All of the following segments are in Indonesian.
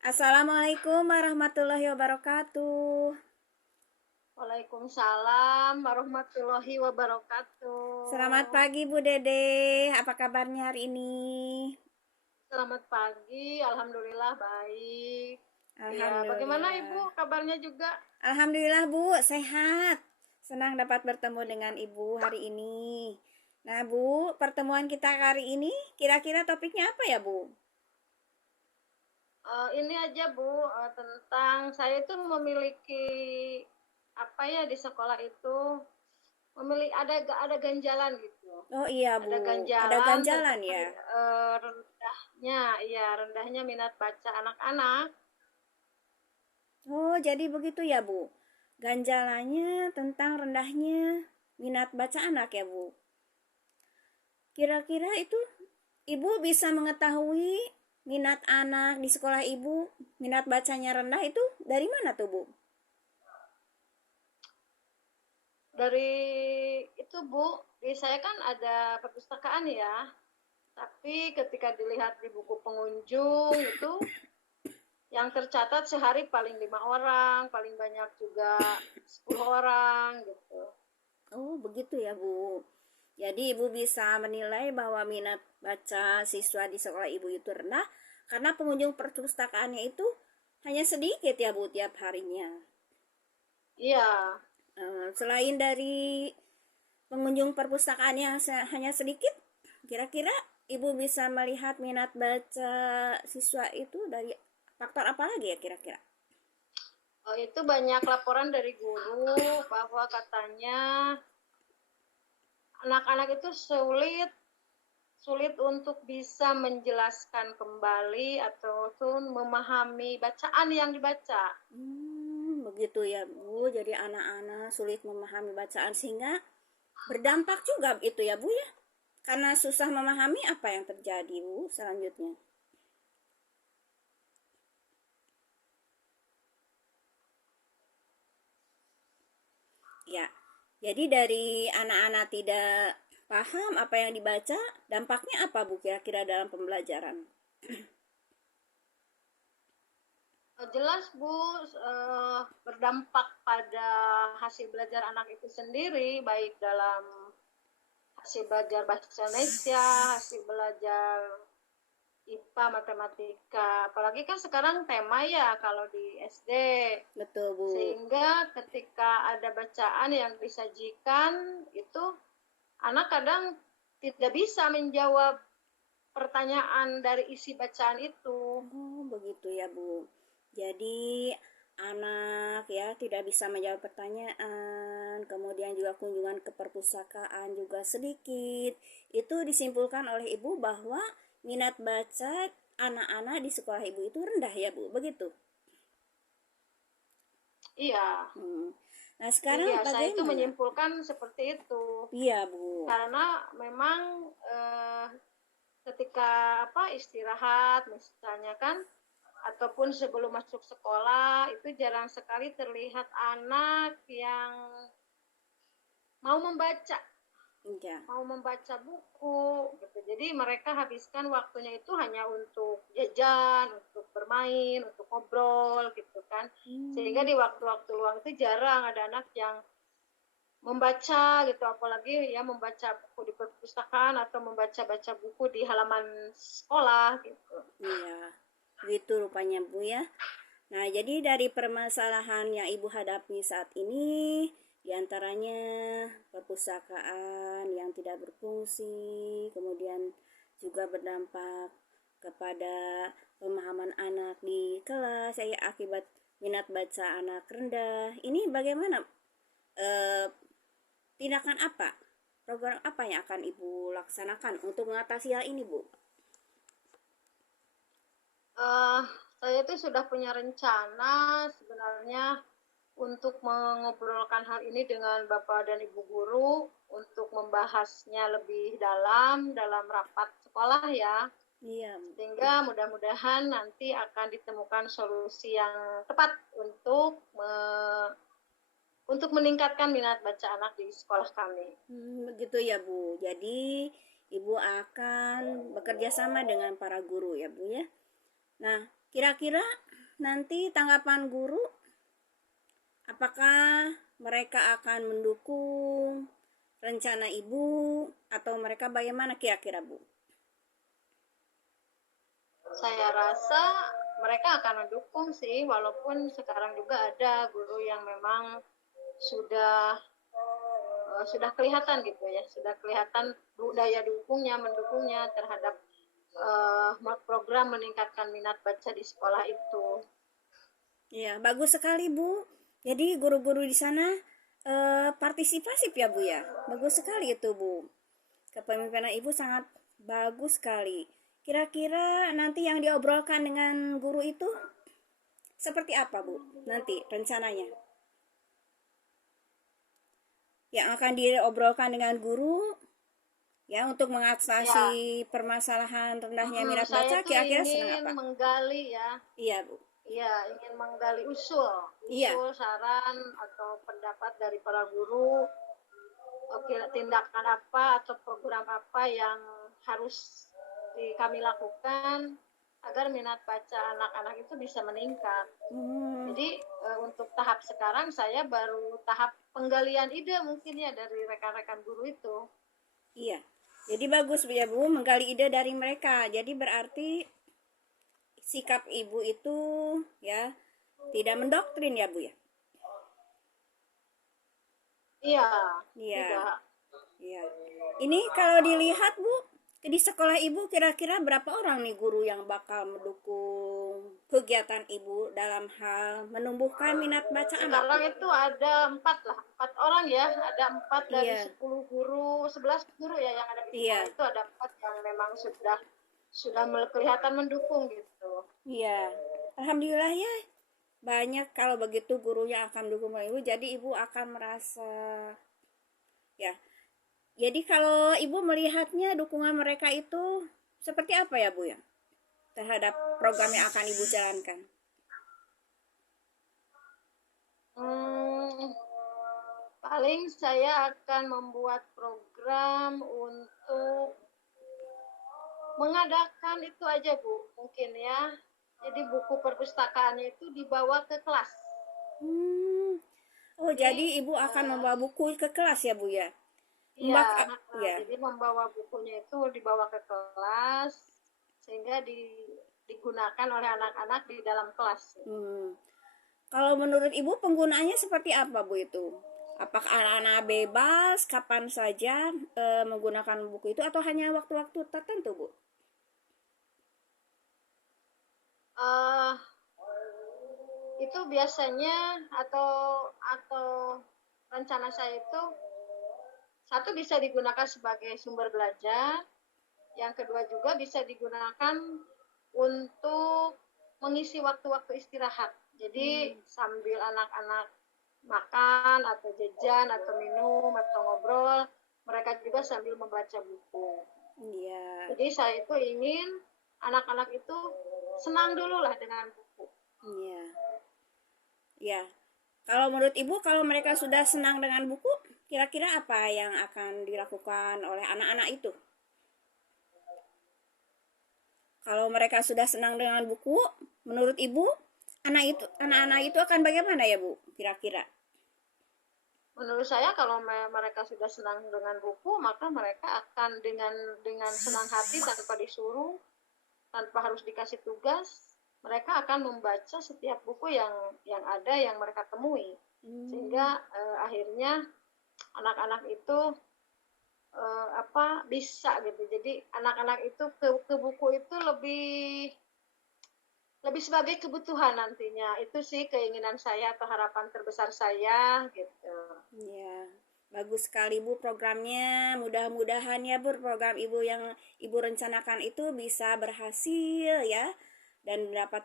Assalamualaikum warahmatullahi wabarakatuh. Waalaikumsalam warahmatullahi Selamat wabarakatuh. pagi Bu Dede, apa kabarnya hari ini? Selamat pagi, alhamdulillah baik. Ya, bagaimana Alhamdulillah. Ibu kabarnya juga? Alhamdulillah Bu, sehat. Senang dapat bertemu dengan Ibu hari ini. Nah Bu, pertemuan kita hari ini kira-kira topiknya apa ya Bu? Ini aja Bu, tentang saya itu memiliki apa ya di sekolah itu memiliki ada ganjalan gitu. Oh iya Bu, Ada ada ganjalan ganjalan tentang ya? rendahnya minat baca anak-anak. Oh jadi begitu ya Bu. Ganjalannya tentang rendahnya minat baca anak ya Bu. Kira-kira itu ibu bisa mengetahui minat anak di sekolah ibu, minat bacanya rendah itu dari mana tuh Bu? Dari itu Bu, di saya kan ada perpustakaan ya, tapi ketika dilihat di buku pengunjung itu yang tercatat sehari paling 5 orang, paling banyak juga 10 orang gitu. Oh begitu ya Bu. Jadi ibu bisa menilai bahwa minat baca siswa di sekolah ibu itu rendah karena pengunjung perpustakaannya itu hanya sedikit ya Bu tiap harinya. Iya, Selain dari pengunjung perpustakaan yang hanya sedikit, kira-kira ibu bisa melihat minat baca siswa itu dari faktor apa lagi ya kira-kira? itu banyak laporan dari guru bahwa katanya anak-anak itu sulit sulit untuk bisa menjelaskan kembali ataupun memahami bacaan yang dibaca. Begitu ya Bu. Jadi anak-anak sulit memahami bacaan sehingga berdampak juga itu ya Bu ya. Karena susah memahami apa yang terjadi Bu selanjutnya. Ya. Jadi dari anak-anak tidak paham apa yang dibaca, dampaknya apa Bu kira-kira dalam pembelajaran? Jelas Bu, berdampak pada hasil belajar anak itu sendiri, baik dalam hasil belajar bahasa Indonesia, hasil belajar IPA, matematika. Apalagi kan sekarang tema ya kalau di SD. Betul Bu. Sehingga ketika ada bacaan yang disajikan itu anak kadang tidak bisa menjawab pertanyaan dari isi bacaan itu. Oh, begitu ya, Bu. Jadi anak ya tidak bisa menjawab pertanyaan, kemudian juga kunjungan ke perpustakaan juga sedikit. Itu disimpulkan oleh Ibu bahwa minat baca anak-anak di sekolah Ibu itu rendah ya, Bu. Begitu. Iya, Hmm. Nah, sekarang iya, saya itu bagaimana? menyimpulkan seperti itu. Iya, Bu. Karena memang ketika apa istirahat misalnya kan ataupun sebelum masuk sekolah itu jarang sekali terlihat anak yang mau membaca Iya. mau membaca buku gitu. Jadi mereka habiskan waktunya itu hanya untuk jajan, untuk bermain, untuk ngobrol gitu kan. Sehingga Hmm. di waktu-waktu luang itu jarang ada anak yang membaca gitu, apalagi ya membaca buku di perpustakaan atau membaca-baca buku di halaman sekolah gitu. Iya. Gitu rupanya, Bu ya. Nah, jadi dari permasalahan yang Ibu hadapi saat ini, diantaranya perpustakaan yang tidak berfungsi, kemudian juga berdampak kepada pemahaman anak di kelas, ya akibat minat baca anak rendah. Ini bagaimana? Eh, Tindakan apa? Program apa yang akan Ibu laksanakan untuk mengatasi hal ini, Bu? uh, saya itu sudah punya rencana sebenarnya untuk mengobrolkan hal ini dengan Bapak dan Ibu guru untuk membahasnya lebih dalam rapat sekolah ya. Iya, Sehingga mudah-mudahan nanti akan ditemukan solusi yang tepat untuk meningkatkan minat baca anak di sekolah kami. Begitu ya Bu. Jadi Ibu akan bekerja sama dengan para guru ya Bu ya. Nah, kira-kira nanti tanggapan guru? Apakah mereka akan mendukung rencana ibu atau mereka bagaimana kira-kira, Bu? Saya rasa mereka akan mendukung sih, walaupun sekarang juga ada guru yang memang sudah kelihatan gitu ya, sudah kelihatan daya mendukungnya terhadap program meningkatkan minat baca di sekolah itu. Ya, bagus sekali, Bu. Jadi guru-guru di sana partisipasif ya, Bu ya. Bagus sekali itu, Bu. Kepemimpinan Ibu sangat bagus sekali. Kira-kira nanti yang diobrolkan dengan guru itu seperti apa, Bu? Nanti rencananya. Yang akan diobrolkan dengan guru ya untuk mengatasi permasalahan rendahnya minat Saya baca, tuh kira-kira sedang ingin apa? menggali ya. Iya, Bu. Iya, ingin menggali usul, Iya. saran atau pendapat dari para guru. Oke, tindakan apa atau program apa yang harus kami lakukan agar minat baca anak-anak itu bisa meningkat. Jadi untuk tahap sekarang saya baru tahap penggalian ide mungkin ya dari rekan-rekan guru itu. Iya. Jadi bagus ya, Bu, menggali ide dari mereka. Jadi berarti sikap Ibu itu ya tidak mendoktrin ya, Bu ya? Iya. Iya. Tidak. Iya. Ini kalau dilihat, Bu, di sekolah Ibu kira-kira berapa orang nih guru yang bakal mendukung kegiatan Ibu dalam hal menumbuhkan minat baca anak? Sekarang itu ada 4 orang ya, ada 4 dari Iya. 10 guru, 11 guru ya yang ada di sekolah itu ada 4 yang memang sudah kelihatan mendukung gitu. Iya. Alhamdulillah ya. Banyak kalau begitu gurunya akan mendukung Ibu, jadi Ibu akan merasa ya. Jadi kalau Ibu melihatnya dukungan mereka itu seperti apa ya, Bu ya? Terhadap program yang akan Ibu jalankan. Paling saya akan membuat program untuk mengadakan itu aja, Bu, mungkin ya. Jadi buku perpustakaannya itu dibawa ke kelas. Oh, jadi Ibu akan membawa buku ke kelas ya, Bu ya? Iya, ya. Jadi membawa bukunya itu dibawa ke kelas sehingga digunakan oleh anak-anak di dalam kelas. Kalau menurut Ibu penggunaannya seperti apa, Bu itu? Apakah anak-anak bebas kapan saja menggunakan buku itu atau hanya waktu-waktu tertentu, Bu? Itu biasanya atau rencana saya itu satu bisa digunakan sebagai sumber belajar, yang kedua juga bisa digunakan untuk mengisi waktu-waktu istirahat. Jadi sambil anak-anak makan atau jajan atau minum atau ngobrol, mereka juga sambil membaca buku. Iya. Jadi saya itu ingin anak-anak itu senang dulu lah dengan buku. Iya. Ya. Kalau menurut Ibu, kalau mereka sudah senang dengan buku, kira-kira apa yang akan dilakukan oleh anak-anak itu? Kalau mereka sudah senang dengan buku, menurut Ibu, anak-anak itu akan bagaimana ya, Bu? Kira-kira? Menurut saya kalau mereka sudah senang dengan buku, maka mereka akan dengan senang hati tanpa disuruh, tanpa harus dikasih tugas, mereka akan membaca setiap buku yang ada yang mereka temui. Sehingga akhirnya anak-anak itu bisa gitu. Jadi anak-anak itu ke buku itu lebih sebagai kebutuhan nantinya. Itu sih keinginan saya atau harapan terbesar saya gitu. Ya, bagus sekali, Bu, programnya. Mudah-mudahan ya, Bu, program Ibu yang Ibu rencanakan itu bisa berhasil ya, dan mendapat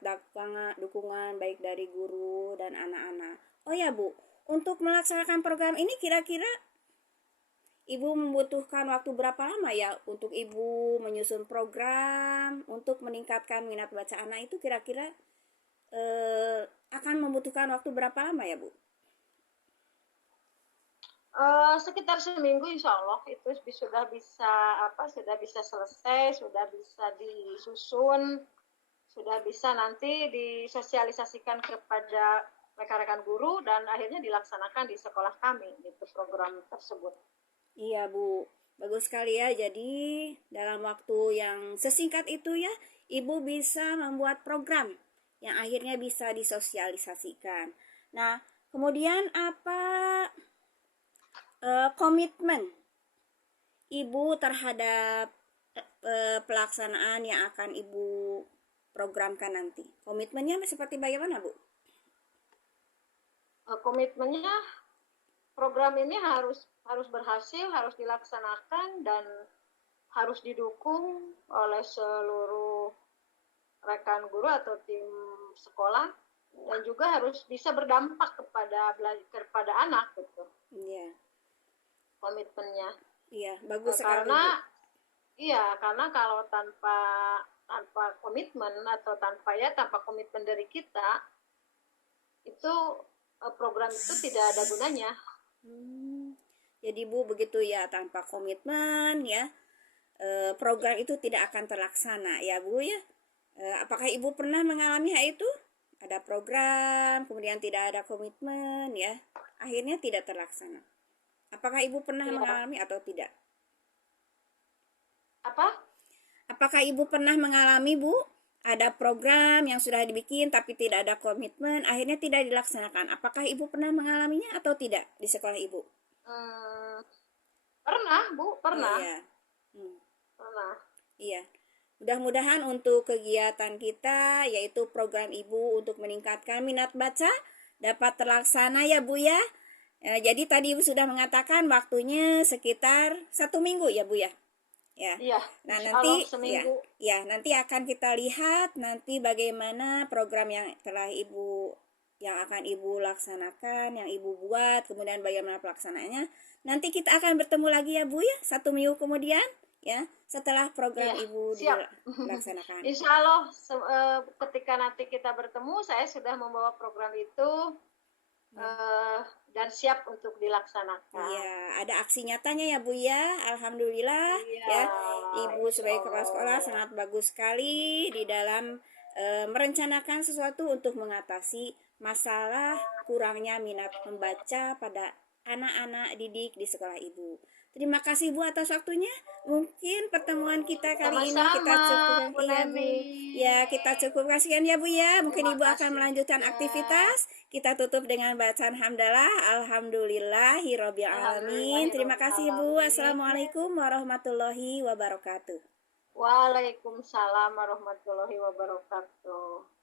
dukungan baik dari guru dan anak-anak. Oh ya, Bu, untuk melaksanakan program ini kira-kira Ibu membutuhkan waktu berapa lama ya untuk Ibu menyusun program untuk meningkatkan minat baca anak itu kira-kira akan membutuhkan waktu berapa lama ya, Bu? Sekitar seminggu insya Allah itu sudah bisa selesai, sudah bisa disusun, sudah bisa nanti disosialisasikan kepada rekan-rekan guru dan akhirnya dilaksanakan di sekolah kami gitu program tersebut. Iya, Bu. Bagus sekali ya. Jadi, dalam waktu yang sesingkat itu ya, Ibu bisa membuat program yang akhirnya bisa disosialisasikan. Nah, kemudian apa komitmen Ibu terhadap pelaksanaan yang akan Ibu programkan nanti? Komitmennya seperti bagaimana, Bu? Komitmennya program ini harus berhasil, harus dilaksanakan dan harus didukung oleh seluruh rekan guru atau tim sekolah dan juga harus bisa berdampak kepada anak gitu. Iya. Komitmennya. Iya, bagus sekali, Karena Bu. iya, karena kalau tanpa komitmen atau tanpa komitmen dari kita itu program itu tidak ada gunanya. Jadi Bu begitu ya, tanpa komitmen ya program itu tidak akan terlaksana ya Bu ya. Apakah Ibu pernah mengalami hal itu? Ada program kemudian tidak ada komitmen ya, akhirnya tidak terlaksana. Apakah Ibu pernah Ya. mengalami atau tidak? Apa? Apakah Ibu pernah mengalami, Bu? Ada program yang sudah dibikin tapi tidak ada komitmen, akhirnya tidak dilaksanakan. Apakah Ibu pernah mengalaminya atau tidak di sekolah Ibu? Pernah, Bu, pernah. Oh, iya. Pernah. Iya. Mudah-mudahan untuk kegiatan kita, yaitu program Ibu untuk meningkatkan minat baca, dapat terlaksana ya Bu ya. Jadi tadi Ibu sudah mengatakan waktunya sekitar 1 minggu ya Bu ya. Ya. Iya. Nah Allah nanti seminggu. ya nanti akan kita lihat nanti bagaimana program yang akan Ibu laksanakan, yang Ibu buat, kemudian bagaimana pelaksanaannya. Nanti kita akan bertemu lagi ya Bu ya, 1 minggu kemudian ya, setelah program Ya, Ibu dilaksanakan. Insya Allah ketika nanti kita bertemu, saya sudah membawa program itu dan siap untuk dilaksanakan. Iya, ada aksi nyatanya ya Bu ya. Alhamdulillah Iya, ya. Ibu sebagai kepala sekolah sangat bagus sekali di dalam merencanakan sesuatu untuk mengatasi masalah kurangnya minat membaca pada anak-anak didik di sekolah Ibu. Terima kasih Bu atas waktunya. Mungkin pertemuan kita kali ini kita cukupkan. Iya Bu. Ya, kita cukupkan sekian ya Bu ya. Mungkin Ibu akan melanjutkan aktivitas. Kita tutup dengan bacaan hamdalah. Alhamdulillahirabbil alamin. Terima kasih Bu. Assalamualaikum warahmatullahi wabarakatuh. Waalaikumsalam warahmatullahi wabarakatuh.